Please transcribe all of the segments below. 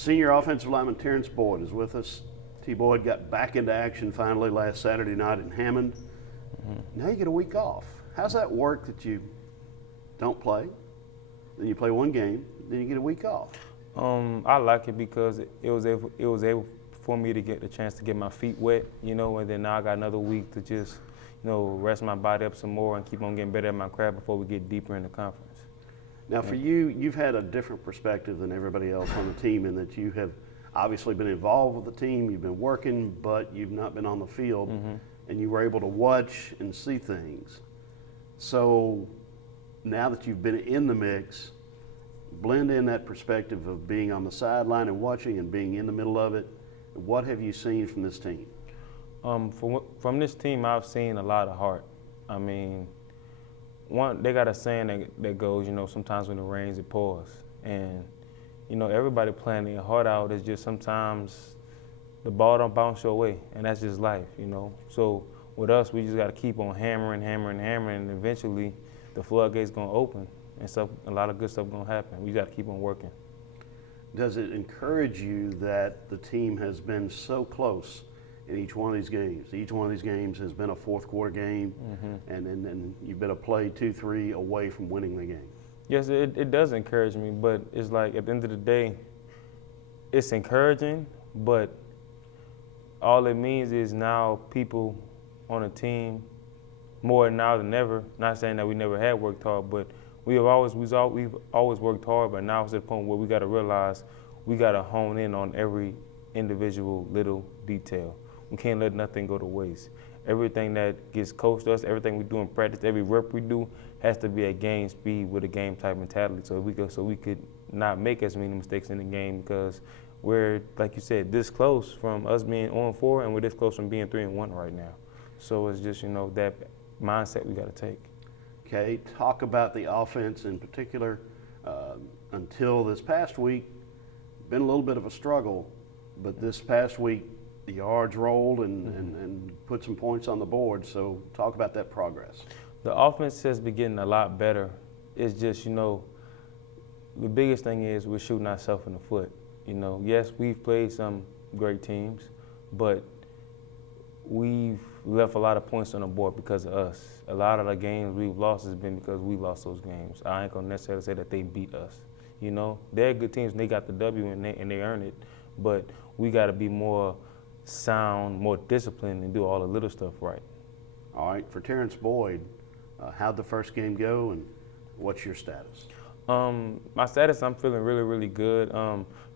Senior offensive lineman Terrance Boyd is with us. T. Boyd got back into action finally last Saturday night in Hammond. Now you get a week off. How's that work that you don't play, then you play one game, then you get a week off? I like it because it was able for me to get the chance to get my feet wet, and then now I got another week to just, rest my body up some more and keep on getting better at my craft before we get deeper in the conference. Now for you, you've had a different perspective than everybody else on the team in that you have obviously been involved with the team, you've been working, but you've not been on the field, and you were able to watch and see things. So now that you've been in the mix, blend in that perspective of being on the sideline and watching and being in the middle of it. What have you seen from this team? From this team, I've seen a lot of heart. I mean, they got a saying that goes, sometimes when it rains, it pours. And, everybody playing their heart out. Is just sometimes the ball don't bounce your way, and that's just life, So with us, we just got to keep on hammering, and eventually the floodgate's going to open, and a lot of good stuff going to happen. We got to keep on working. Does it encourage you that the team has been so close in each one of these games? Each one of these games has been a fourth quarter game, and you've been a play 2-3 away from winning the game. Yes, it does encourage me, but it's like at the end of the day, it's encouraging, but all it means is now people on a team, more now than ever, not saying that we never had worked hard, but we've always worked hard, but now it's at the point where we got to realize we got to hone in on every individual little detail. We can't let nothing go to waste. Everything that gets coached us, everything we do in practice, every rep we do has to be at game speed with a game type mentality, so we could not make as many mistakes in the game, because we're, like you said, this close from us being 0-4, and we're this close from being 3-1 right now. So it's just that mindset we got to take. Okay, talk about the offense in particular. Until this past week, been a little bit of a struggle, but this past week the yards rolled and put some points on the board. So talk about that progress. The offense has been getting a lot better. It's just, the biggest thing is we're shooting ourselves in the foot. Yes, we've played some great teams, but we've left a lot of points on the board because of us. A lot of the games we've lost has been because we lost those games. I ain't gonna necessarily say that they beat us. They're good teams and they got the W and they earn it, but we got to be more sound, more disciplined, and do all the little stuff right. All right, for Terrance Boyd, how'd the first game go, and what's your status? My status, I'm feeling really, really good.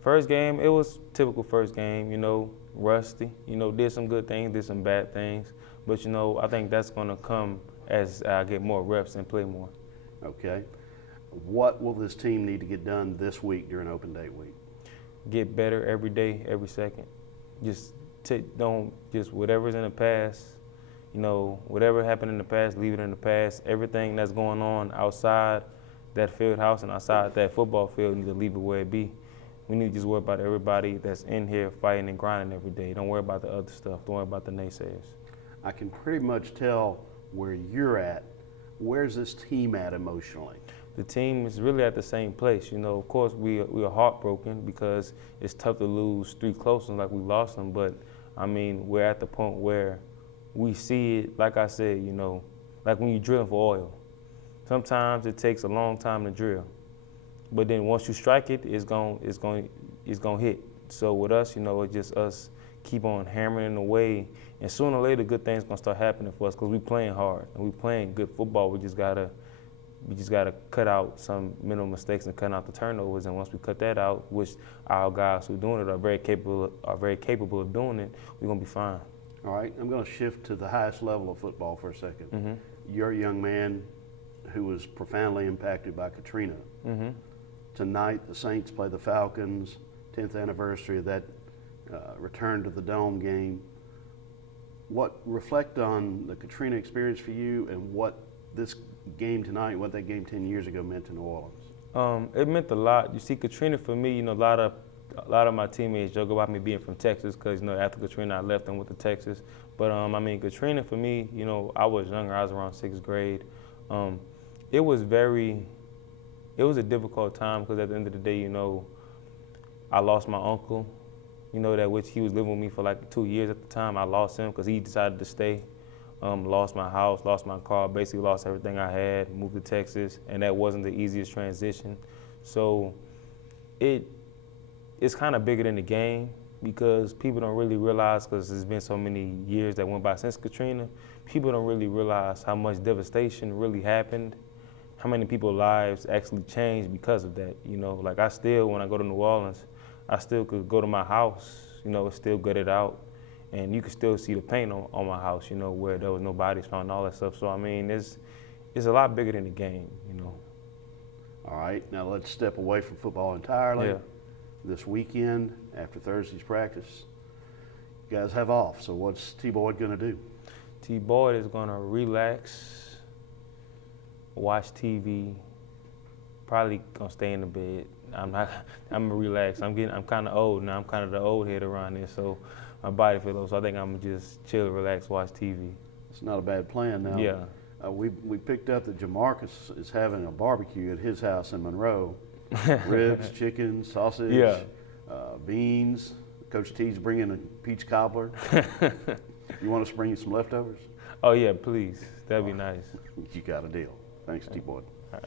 First game, it was typical first game, rusty. Did some good things, did some bad things. But, I think that's going to come as I get more reps and play more. Okay. What will this team need to get done this week during open date week? Get better every day, every second. Don't whatever's in the past, whatever happened in the past, leave it in the past. Everything that's going on outside that field house and outside that football field, need to leave it where it be. We need to just worry about everybody that's in here fighting and grinding every day. Don't worry about the other stuff. Don't worry about the naysayers. I can pretty much tell where you're at. Where's this team at emotionally? The team is really at the same place. Of course, we are heartbroken because it's tough to lose 3 close ones like we lost them. But, we're at the point where we see it, like I said, like when you're drilling for oil. Sometimes it takes a long time to drill. But then once you strike it, it's going to hit. So with us, it's just us keep on hammering away, and sooner or later, good things gonna start happening for us because we playing hard and we playing good football. We just gotta cut out some minimal mistakes and cut out the turnovers. And once we cut that out, which our guys who are doing it are very capable of doing it, we're gonna be fine. All right, I'm going to shift to the highest level of football for a second. You're a young man who was profoundly impacted by Katrina. Tonight, the Saints play the Falcons, 10th anniversary of that return to the Dome game. Reflect on the Katrina experience for you and what this game tonight, what that game 10 years ago meant to New Orleans. It meant a lot. You see, Katrina for me, a lot of my teammates joke about me being from Texas because, after Katrina, I left and went to Texas. But, Katrina for me, I was younger. I was around 6th grade. It was a difficult time because at the end of the day, I lost my uncle, you know, that which he was living with me for like 2 years at the time. I lost him because he decided to stay. Lost my house, lost my car, basically lost everything I had, moved to Texas, and that wasn't the easiest transition. So it's kind of bigger than the game because people don't really realize, because there's been so many years that went by since Katrina, people don't really realize how much devastation really happened, how many people's lives actually changed because of that. You know, like I still, when I go to New Orleans, I still could go to my house, you know, it's still gutted out. And you can still see the paint on my house, you know, where there was no bodies found and all that stuff. So, I mean, it's a lot bigger than the game, you know. All right, now let's step away from football entirely. Yeah. This weekend, after Thursday's practice, you guys have off. So what's T-Boyd going to do? T-Boyd is going to relax, watch TV, probably going to stay in the bed. I'm going to relax. I'm kind of old now. I'm kind of the old head around there, so my body feels low. So I think I'm going to just chill, relax, watch TV. It's not a bad plan now. Yeah. We picked up that Jamarcus is having a barbecue at his house in Monroe. Ribs, chicken, sausage, Yeah. Beans. Coach T's bringing a peach cobbler. You want us to bring you some leftovers? Oh, yeah, please. That'd be nice. You got a deal. Thanks, T-Boyd. All right.